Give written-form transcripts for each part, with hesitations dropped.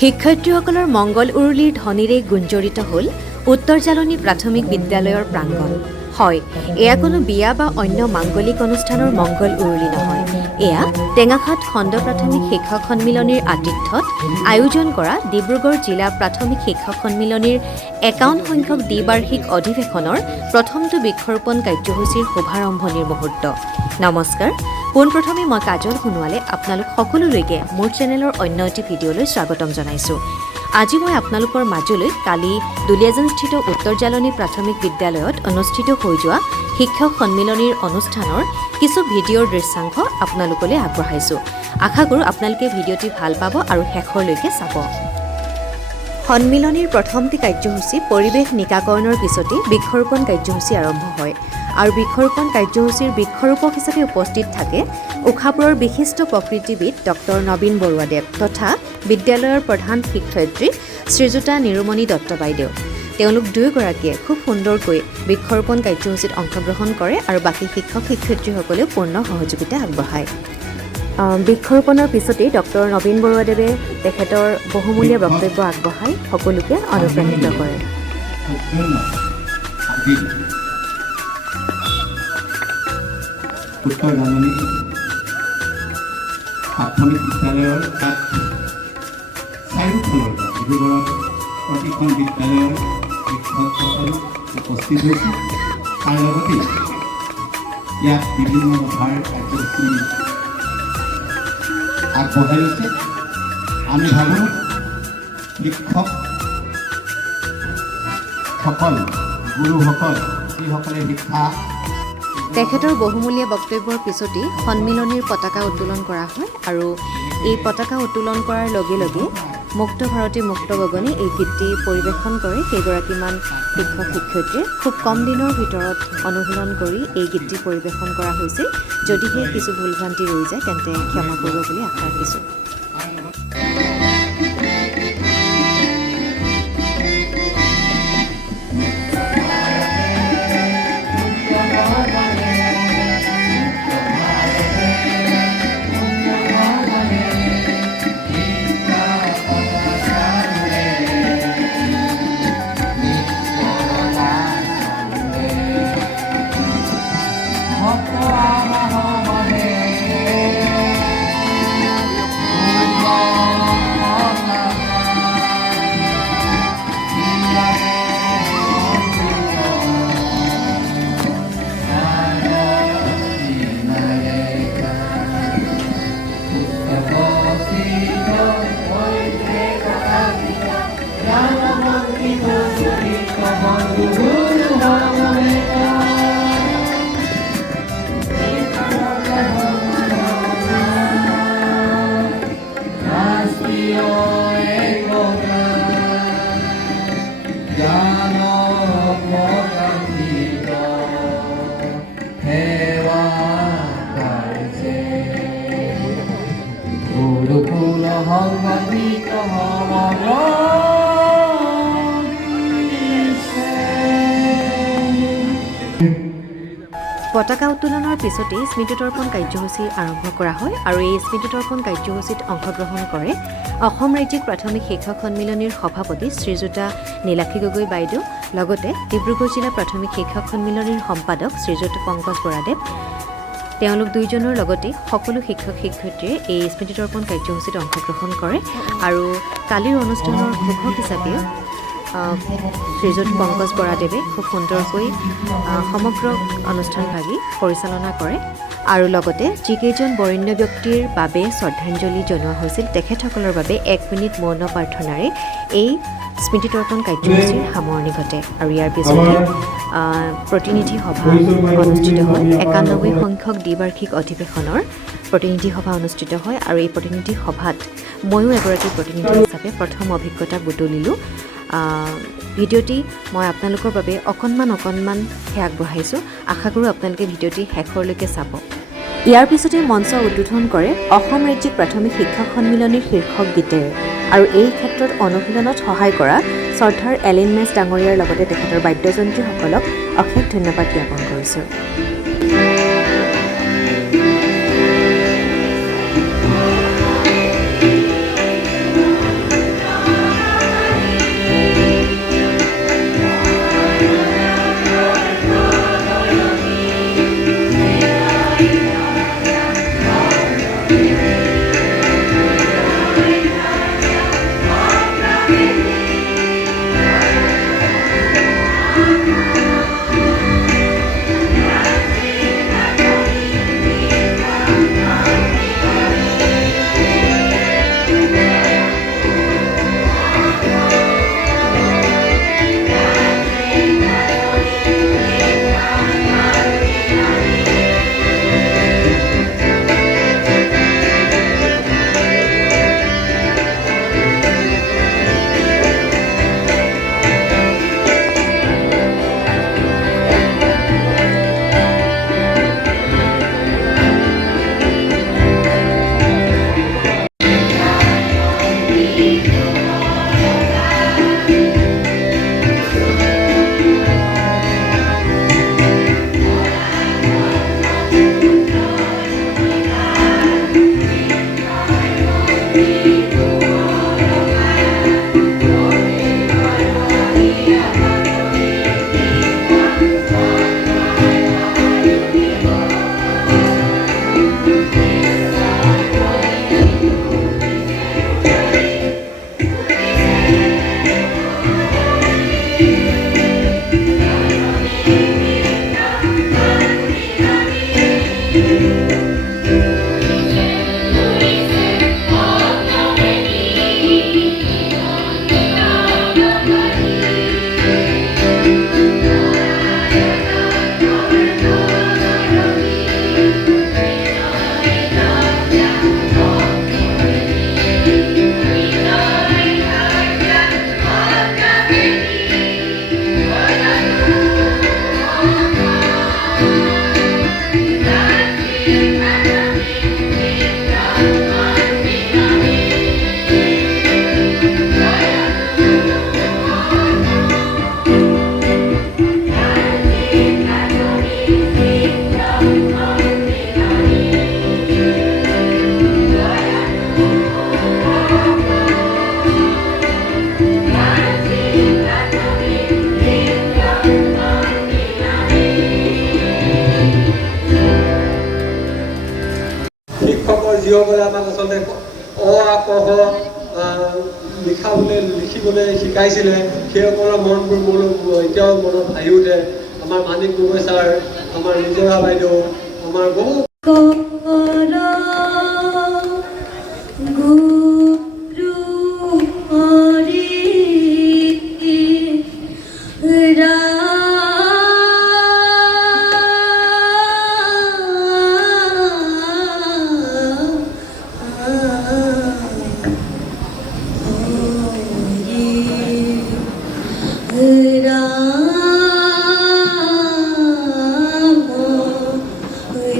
শিক্ষাৰ্থীসকলৰ মংগল উৰুলিৰ ধ্বনিৰে গুঞ্জৰিত হ'ল উত্তৰ জালনী প্ৰাথমিক বিদ্যালয়ৰ প্ৰাংগণ। হয়, এয়া কোনো বিয়া বা অন্য মাংগলিক অনুষ্ঠানৰ মংগল উৰুলি নহয়। এয়া টেঙাখাত খণ্ড প্ৰাথমিক শিক্ষক সন্মিলনীৰ আতিথ্যত আয়োজন কৰা ডিব্ৰুগড় জিলা প্ৰাথমিক শিক্ষক সন্মিলনীৰ ৫১ সংখ্যক দ্বিবাৰ্ষিক অধিৱেশনৰ প্ৰথমটো বৃক্ষৰোপণ কাৰ্যসূচীৰ শুভাৰম্ভণিৰ মুহূৰ্ত। নমস্কাৰ, পোনপ্ৰথমে মই কাজল সোণোৱালে আপোনালোক সকলোলৈকে মোৰ চেনেলৰ অন্য এটি ভিডিঅ'লৈ স্বাগতম জনাইছোঁ। আজি মই আপোনালোকৰ মাজলৈ কালি দুলীয়াজানস্থিত উত্তৰ জালনী প্ৰাথমিক বিদ্যালয়ত অনুষ্ঠিত হৈ যোৱা শিক্ষক সন্মিলনীৰ অনুষ্ঠানৰ কিছু ভিডিঅ'ৰ দৃশ্যাংশ আপোনালোকলৈ আগবঢ়াইছোঁ। আশা কৰোঁ আপোনালোকে ভিডিঅ'টি ভাল পাব আৰু শেষৰলৈকে চাব। সন্মিলনীৰ প্ৰথমটি কাৰ্যসূচী পৰিৱেশ নিকাকৰণৰ পিছতেই বৃক্ষৰোপণ কাৰ্যসূচী আৰম্ভ হয় আৰু বৃক্ষৰোপণ কাৰ্যসূচীৰ বৃক্ষৰোপক হিচাপে উপস্থিত থাকে উষাপুৰৰ বিশিষ্ট প্ৰকৃতিবিদ ডক্টৰ নবীন বৰুৱাদেৱ তথা বিদ্যালয়ৰ প্ৰধান শিক্ষয়িত্ৰী শ্ৰীযুতা নিৰুমণি দত্ত বাইদেউ। তেওঁলোক দুয়োগৰাকীয়ে খুব সুন্দৰকৈ বৃক্ষৰোপণ কাৰ্যসূচীত অংশগ্ৰহণ কৰে আৰু বাকী শিক্ষক শিক্ষয়িত্ৰীসকলেও পূৰ্ণ সহযোগিতা আগবঢ়ায়। বৃক্ষৰোপণৰ পিছতেই ডক্টৰ নবীন বৰুৱাদেৱে তেখেতৰ বহুমূলীয়া বক্তব্য আগবঢ়াই সকলোকে অনুপ্ৰাণিত কৰে। উত্তৰ জালনী প্ৰাথমিক বিদ্যালয়ৰ চাৰিওফালৰ ডিব্ৰুগড়ৰ প্ৰতিখন বিদ্যালয়ৰ শিক্ষকসকল উপস্থিত হৈছে। তাৰ লগতে ইয়াত বিভিন্ন সভাৰ কাৰ্যসূচী আগবঢ়াই লৈছে। আমি ভাবোঁ শিক্ষকসকল, গুৰুসকল, যিসকলে শিক্ষা তেখেতৰ বহুমূলীয়া বক্তব্যৰ পিছতেই সন্মিলনীৰ পতাকা উত্তোলন কৰা হয় আৰু এই পতাকা উত্তোলন কৰাৰ লগে লগে মুক্ত ভাৰতী মুক্ত গগনে এই গীতটি পৰিৱেশন কৰে কেইগৰাকীমান শিক্ষক শিক্ষয়িত্ৰীয়ে। খুব কম দিনৰ ভিতৰত অনুশীলন কৰি এই গীতটি পৰিৱেশন কৰা হৈছিল। যদিহে কিছু ভুল ভ্ৰান্তি ৰৈ যায় তেন্তে ক্ষমা কৰিব বুলি আশা ৰাখিছোঁ। পতাকা উত্তোলনৰ পিছতেই স্মৃতিতৰ্পণ কাৰ্যসূচী আৰম্ভ কৰা হয় আৰু এই স্মৃতিতৰ্পণ কাৰ্যসূচীত অংশগ্ৰহণ কৰে অসম ৰাজ্যিক প্ৰাথমিক শিক্ষক সন্মিলনীৰ সভাপতি শ্ৰীযুতা নীলাক্ষী গগৈ বাইদেউ, লগতে ডিব্ৰুগড় জিলা প্ৰাথমিক শিক্ষক সন্মিলনীৰ সম্পাদক শ্ৰীযুত পংকজ বৰাদেৱ। তেওঁলোক দুয়োজনৰ লগতে সকলো শিক্ষক শিক্ষয়িত্ৰীয়ে এই স্মৃতিতৰ্পণ কাৰ্যসূচীত অংশগ্ৰহণ কৰে আৰু কালিৰ অনুষ্ঠানৰ ঘোষক হিচাপেও শ্ৰীযুত পংকজ বৰাদেৱে খুব সুন্দৰকৈ সমগ্ৰ অনুষ্ঠানভাগি পৰিচালনা কৰে আৰু লগতে যিকেইজন বৰেণ্য ব্যক্তিৰ বাবে শ্ৰদ্ধাঞ্জলি জনোৱা হৈছিল তেখেতসকলৰ বাবে ১ মিনিট মৌন প্ৰাৰ্থনাৰে এই স্মৃতিতৰ্পণ কাৰ্যসূচীৰ সামৰণি ঘটে আৰু ইয়াৰ পিছতে প্ৰতিনিধি সভা অনুষ্ঠিত হয়। ৯১ সংখ্যক দ্বিবাৰ্ষিক অধিৱেশনৰ প্ৰতিনিধি সভা অনুষ্ঠিত হয় আৰু এই প্ৰতিনিধি সভাত ময়ো এগৰাকী প্ৰতিনিধি হিচাপে প্ৰথম অভিজ্ঞতা বুটলিলোঁ। ভিডিঅ'টি মই আপোনালোকৰ বাবে অকণমানহে আগবঢ়াইছোঁ। আশা কৰোঁ আপোনালোকে ভিডিঅ'টি শেষৰলৈকে চাব। ইয়াৰ পিছতে মঞ্চ উদ্বোধন কৰে অসম ৰাজ্যিক প্ৰাথমিক শিক্ষক সন্মিলনীৰ শীৰ্ষক গীতেৰে আৰু এই ক্ষেত্ৰত অনুশীলনত সহায় কৰা শ্ৰদ্ধাৰ এলিন মেছ ডাঙৰীয়াৰ লগতে তেখেতৰ বাদ্যযন্ত্ৰীসকলক অশেষ ধন্যবাদ জ্ঞাপন কৰিছোঁ। যিসকলে আমাক আচলতে অ আ ক খ লিখিবলৈ শিকাইছিলে সেইসকলৰ মনবোৰ মোৰ এতিয়াও মনত ভাহি উঠে। আমাৰ মানিক গগৈ ছাৰ, আমাৰ নিজৰা বাইদেউ, আমাৰ বহু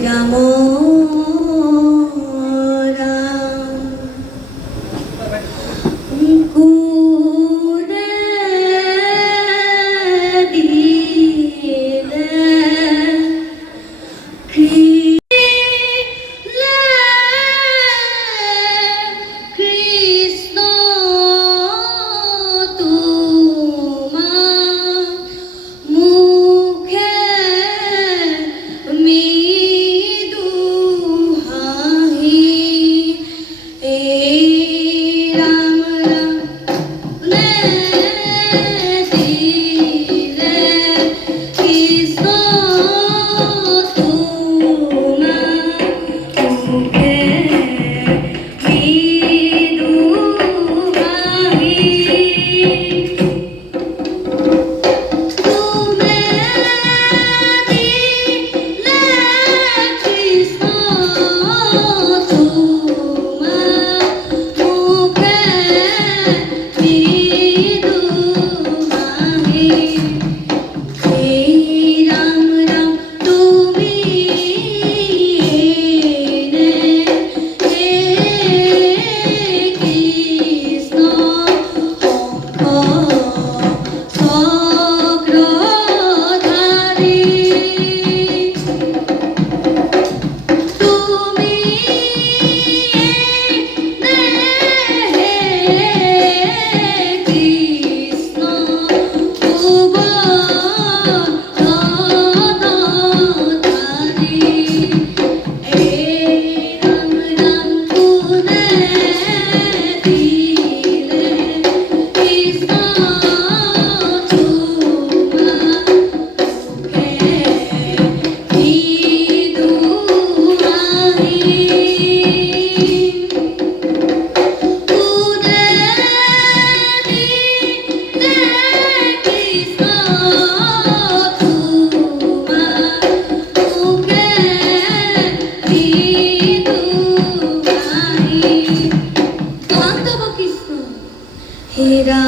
Ramo হীৰা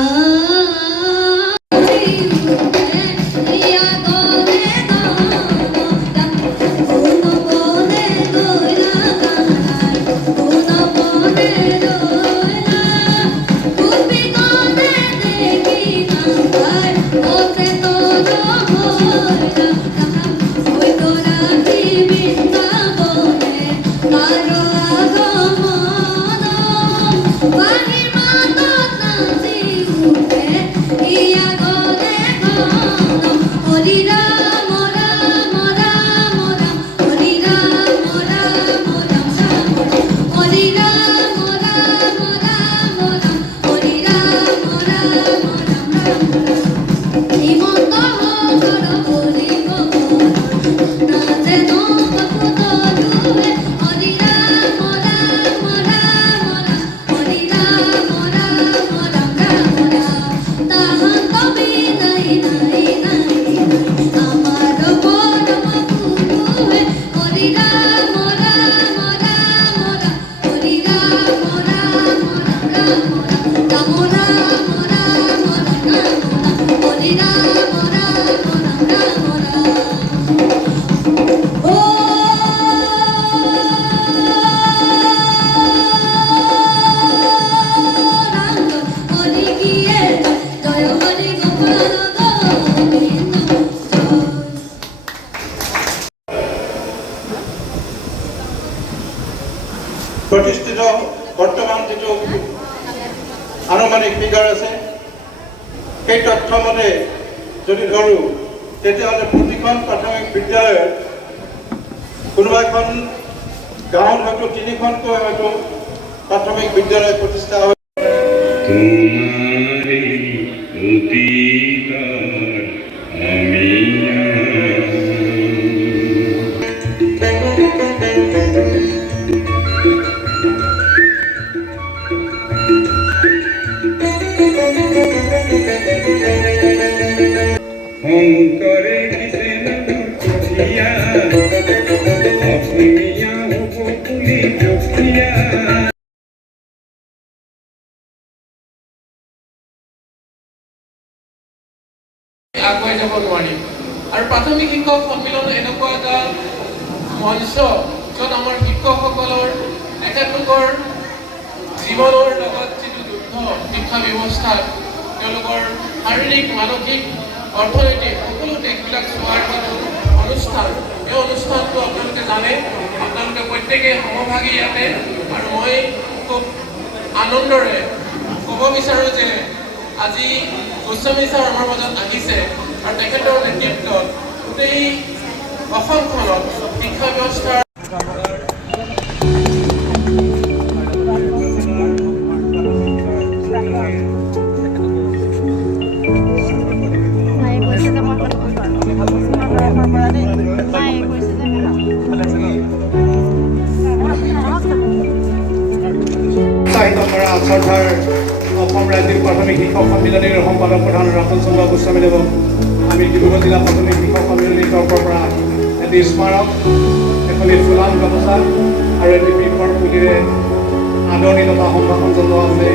প্ৰতিষ্ঠিত বৰ্তমান যিটো আনুমানিক ফিগাৰ আছে সেই তথ্য মতে যদি ধৰোঁ তেতিয়াহ'লে প্ৰতিখন প্ৰাথমিক বিদ্যালয়ত কোনোবা এখন গাঁৱত হয়তো 3খনকৈ হয়তো প্ৰাথমিক বিদ্যালয় প্ৰতিষ্ঠা হয়। শংকৰে দিছে কঠিয়া অসমীয়া হ'ব বুলি দুখীয়া আগুৱাই যাব নোৱাৰিম। আৰু প্ৰাথমিক শিক্ষক সন্মিলন এনেকুৱা এটা মঞ্চ য'ত আমাৰ শিক্ষকসকলৰ তেখেতলোকৰ জীৱনৰ লগত যিটো যুদ্ধ শিক্ষা ব্যৱস্থাত তেওঁলোকৰ শাৰীৰিক মানসিক অৰ্থনৈতিক সকলো দিশবিলাক চোৱাৰ যিটো অনুষ্ঠান এই অনুষ্ঠানটো আপোনালোকে জানে আপোনালোকে প্ৰত্যেকেই সমভাগী ইয়াতে। আৰু মই খুব আনন্দৰে ক'ব বিচাৰোঁ যে আজি গোস্বামী ছাৰ আমাৰ মাজত আহিছে আৰু তেখেতৰ নেতৃত্বত গোটেই অসমখনত শিক্ষা ব্যৱস্থাৰ উৎসাহিত কৰা শ্ৰদ্ধাৰ অসম ৰাজ্যিক প্ৰাথমিক শিক্ষক সন্মিলনীৰ সম্পাদক প্ৰধান ৰাতুল চন্দ্ৰ গোস্বামীদেৱক আমি ডিব্ৰুগড় জিলা প্ৰাথমিক শিক্ষক সন্মিলনীৰ তৰফৰ পৰা এটি স্মাৰক, এখনি ফুলাম গামোচা আৰু এটি বৃক্ষৰ পুলিৰে আদৰণি তথা সম্ভাষণ জনোৱা বাবে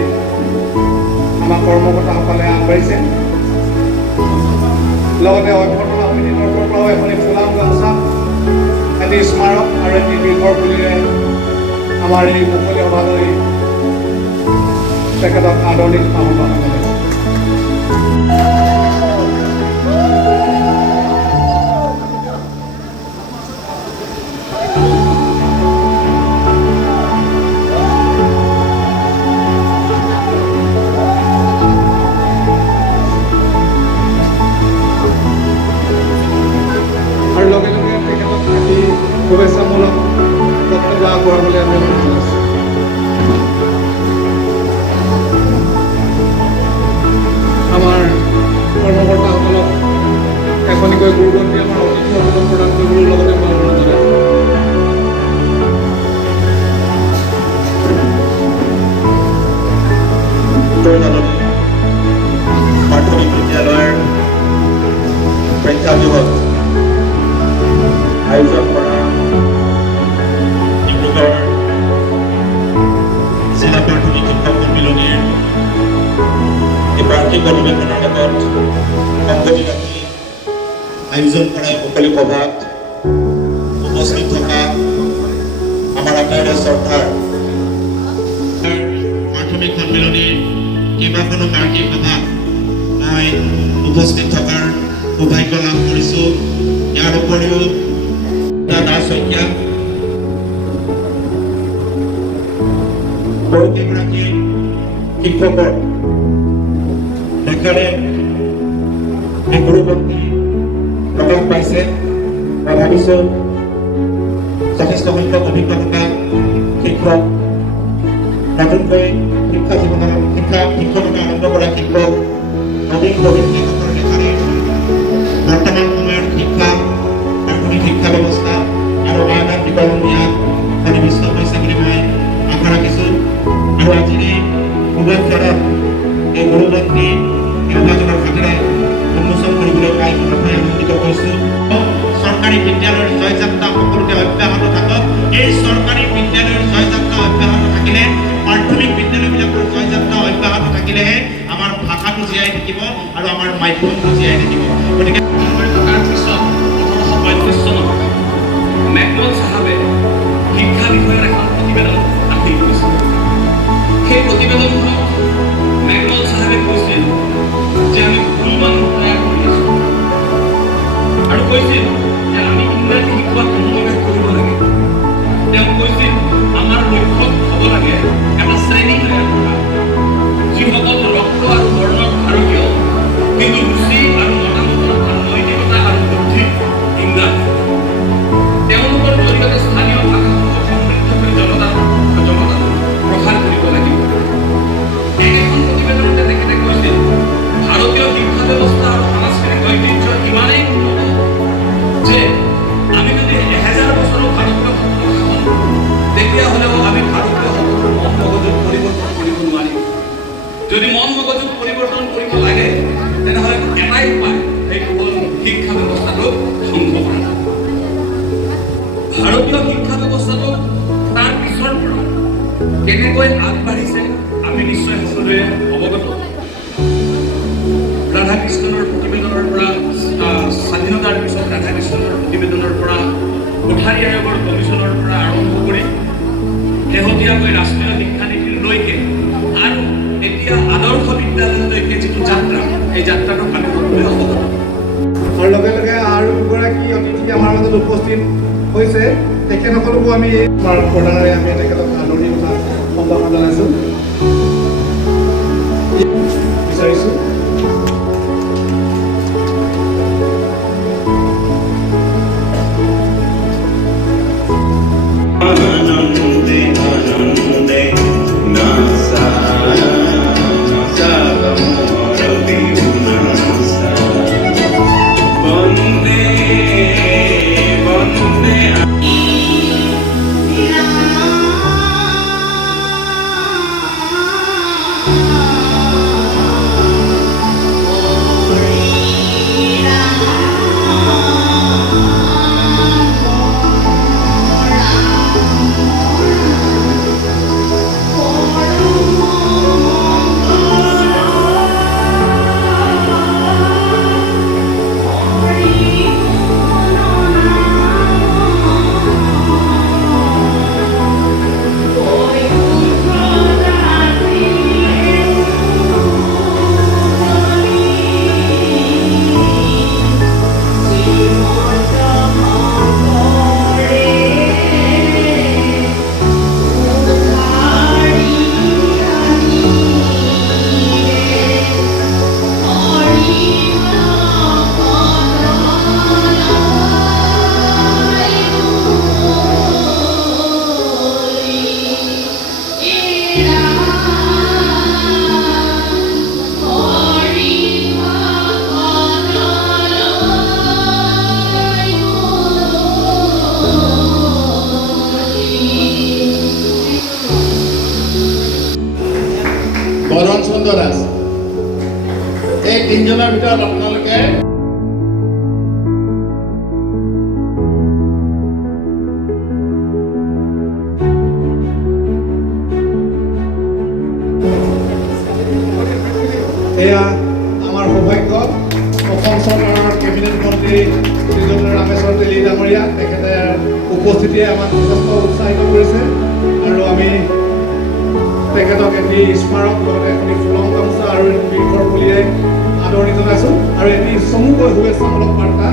আমাৰ কৰ্মকৰ্তাসকলে আগবাঢ়িছে। লগতে অভ্যৰ্থনা সমিতিৰ তৰফৰ পৰাও এখনি ফুলাম গামোচা, এটি স্মাৰক আৰু এটি বৃক্ষৰ পুলিৰে আমাৰ এই মুকলি সভালৈ তেখেতক আদৰণি সম্ভাষণ জনাইছে। আৰু লগে লগে তেখেতক আহি শুভেচ্ছামূলক বক্তব্য আগবঢ়াবলৈ আমি অনুৰোধ জনাইছোঁ। আমাৰ কৰ্মকৰ্তাসকলক এখনিকৈ গুৰুগন্থি আমাৰ অতিথি অভিনন্দন প্ৰদান কৰিবলৈ লগতে মই অনুৰোধ জনাইছোঁ। প্ৰাথমিক বিদ্যালয়ৰ প্ৰেক্ষাগৃহত আয়োজন কৰা ডিব্ৰুগড় জিলা প্ৰাথমিক শিক্ষক সন্মিলনীৰ বাৰ্ষিক অধিৱেশনৰ লগত সংগতি ৰাখি আয়োজন কৰা মুকলি সভাত উপস্থিত থকা আমাৰ আটাইৰে শ্ৰদ্ধাৰ প্ৰাথমিক সন্মিলনীৰ কেইবাখনো বাৰ্ষিক সভা মই উপস্থিত থকাৰ সৌভাগ্য লাভ কৰিছোঁ। ইয়াৰ উপৰিও দাস শইকীয়া বহুকেইগৰাকী শিক্ষকৰ দেখাৰে এই গুৰুবন্দী প্ৰকাশ পাইছে। মই ভাবিছোঁ যথেষ্ট সংখ্যক অভিজ্ঞ থকা শিক্ষক, নতুনকৈ শিক্ষকতা আৰম্ভ কৰা শিক্ষক, নবীন প্ৰবীণসকলৰ দেখাৰে বৰ্তমান সময়ৰ শিক্ষা, প্ৰাথমিক শিক্ষা ব্যৱস্থা আৰু আন আন বিকৰণ নিয়াত সন্নিৱিষ্ট হৈছে বুলি মই আশা ৰাখিছোঁ। আৰু আজিৰ এই শুভ ক্ষণত এই গুৰুবন্দী অভিযানৰ হাতেৰে উন্মোচন কৰিবলৈ পাই মই নথৈ আনন্দিত হৈছোঁ। চৰকাৰী বিদ্যালয়ৰ জয়যাত্ৰা সকলোতে অব্যাহত থাকক। এই চৰকাৰী বিদ্যালয়ৰ জয়যাত্ৰা অব্যাহত থাকিলে, প্ৰাথমিক বিদ্যালয়বিলাকৰ জয়যাত্ৰা অব্যাহত থাকিলেহে আমাৰ ভাষাটো জীয়াই থাকিব আৰু আমাৰ মাধ্যমটো জীয়াই থাকিব। গতিকে থকাৰ পিছত 1835 চনত মেকমল চাহাবে শিক্ষা বিষয়ৰ এখন প্ৰতিবেদন দাখিল কৰিছিল। সেই প্ৰতিবেদনখনত মেকমল চাহাবে কৈছিল যে আমি ভুল মানুহ তৈয়াৰ কৰি আছোঁ আৰু কৈছিল যে আমি ইংৰাজী শিকোৱাত মনোনিৱেশ কৰিব লাগে। তেওঁ কৈছিল আমাৰ লক্ষ্য হ'ব লাগে এটা শ্ৰেণী তৈয়াৰ কৰা, যিসকল ৰক্ত আৰু বৰ্ণৰ ভাৰতীয় কিন্তু ৰুচি আৰু মতামত আৰু নৈতিকতা আৰু বুদ্ধিত ইংৰাজ। তেওঁলোকৰ জৰিয়তে স্থানীয় ভাষাসমূহ সমৃদ্ধ কৰি জনতাক প্ৰসাৰ কৰিব লাগিব। এইখন প্ৰতিবেদনতে তেখেতে কৈছিল ভাৰতীয় শিক্ষা ব্যৱস্থা আৰু সাংস্কৃতিক ঐতিহ্য ইমানেই উন্নত যে আমি যদি 1000 বছৰৰ ভাৰতীয় সকলৰ শাসন কৰোঁ তেতিয়াহ'লেও আমি ভাৰতীয় সকলৰ মন মগজুত পৰিৱৰ্তন কৰিব নোৱাৰিম। যদি মন মগজুত পৰিৱৰ্তন কৰিব লাগে তেনেহ'লে এটাই উপায়, সেইটো হ'ল শিক্ষা ব্যৱস্থাটোক ধ্বংস কৰা। ভাৰতীয় শিক্ষা ব্যৱস্থাটোক তাৰ পিছৰ পৰা কেনেকৈ আগবাঢ়িছে আমি নিশ্চয় সকলোৱে অৱগত। ৰাধাকৃষ্ণনৰ প্ৰতিবেদনৰ পৰা স্বাধীনতাৰ পিছত ৰাধাকৃষ্ণনৰ প্ৰতিবেদনৰ পৰা কোঠাৰী আয়োগৰ কমিশ্যনৰ পৰা আৰম্ভ কৰি শেহতীয়াকৈ ৰাষ্ট্ৰীয় শিক্ষানীতিলৈকে আৰু এতিয়া আদৰ্শ বিদ্যালয়লৈকে যিটো যাত্ৰা, এই যাত্ৰাটোক আমি সকলোৱে অৱগত। আৰু লগে লগে আৰু দুগৰাকী অতিথি আমাৰ মাজত উপস্থিত হৈছে। তেখেতসকলকো আমি আমাৰ প্ৰধানেৰে আমি তেখেতক আদৰণি কথা সম্ভাষণ জনাইছোঁ বিচাৰিছোঁ। আনন্দে আনন্দে নাচা নাচা মোৰ বিহুনাচা বন্দে বন্দে বৰণ সুন্দৰ আছে। এই তিনিজনৰ ভিতৰত আপোনালোকে এয়া আমাৰ সৌভাগ্য অসম চৰকাৰৰ কেবিনেট মন্ত্ৰী শ্ৰীযুত ৰামেশ্বৰ তেলী ডাঙৰীয়া তেখেতে উপস্থিতিয়ে আমাক যথেষ্ট উৎসাহিত কৰিছে আৰু আমি তেখেতক এটি স্মাৰক লগতে এখনি ফুলং গামোচা আৰু বৃক্ষৰ পুলিয়ে আদৰণি জনাইছোঁ আৰু এটি চমুকৈ শুভেচ্ছামূলক বাৰ্তা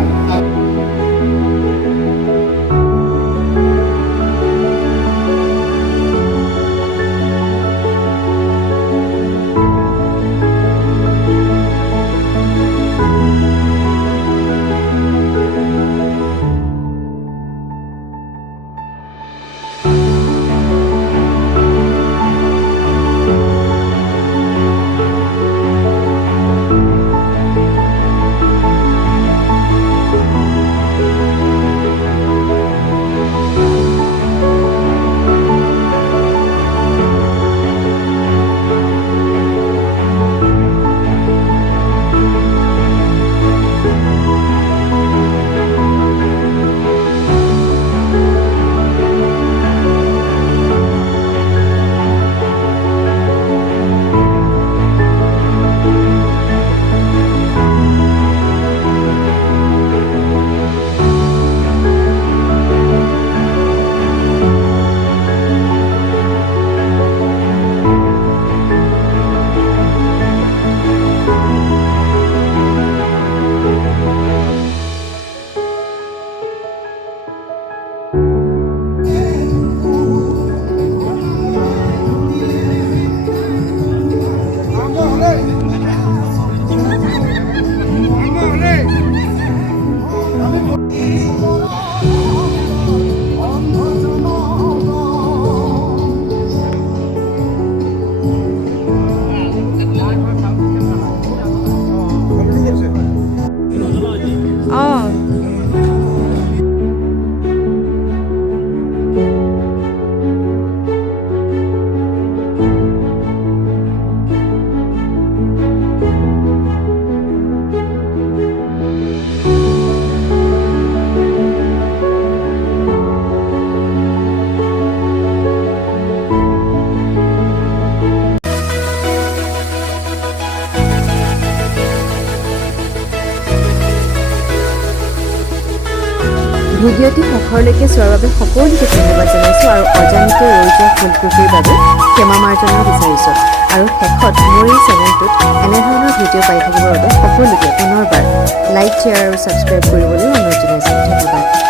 ভিডিঅ'টি শেষলৈকে চোৱাৰ বাবে সকলোকে ধন্যবাদ জনাইছোঁ আৰু অজানিতে ৰৈ যোৱা ভুলত্ৰুটিৰ বাবে ক্ষমা মাৰ্জনা বিচাৰিছোঁ আৰু শেষত মোৰ এই চেনেলটোত এনেধৰণৰ ভিডিঅ' পাই থাকিবৰ বাবে সকলোকে পুনৰবাৰ লাইক শ্বেয়াৰ আৰু ছাবস্ক্ৰাইব কৰিবলৈ অনুৰোধ জনাইছোঁ। ধন্যবাদ।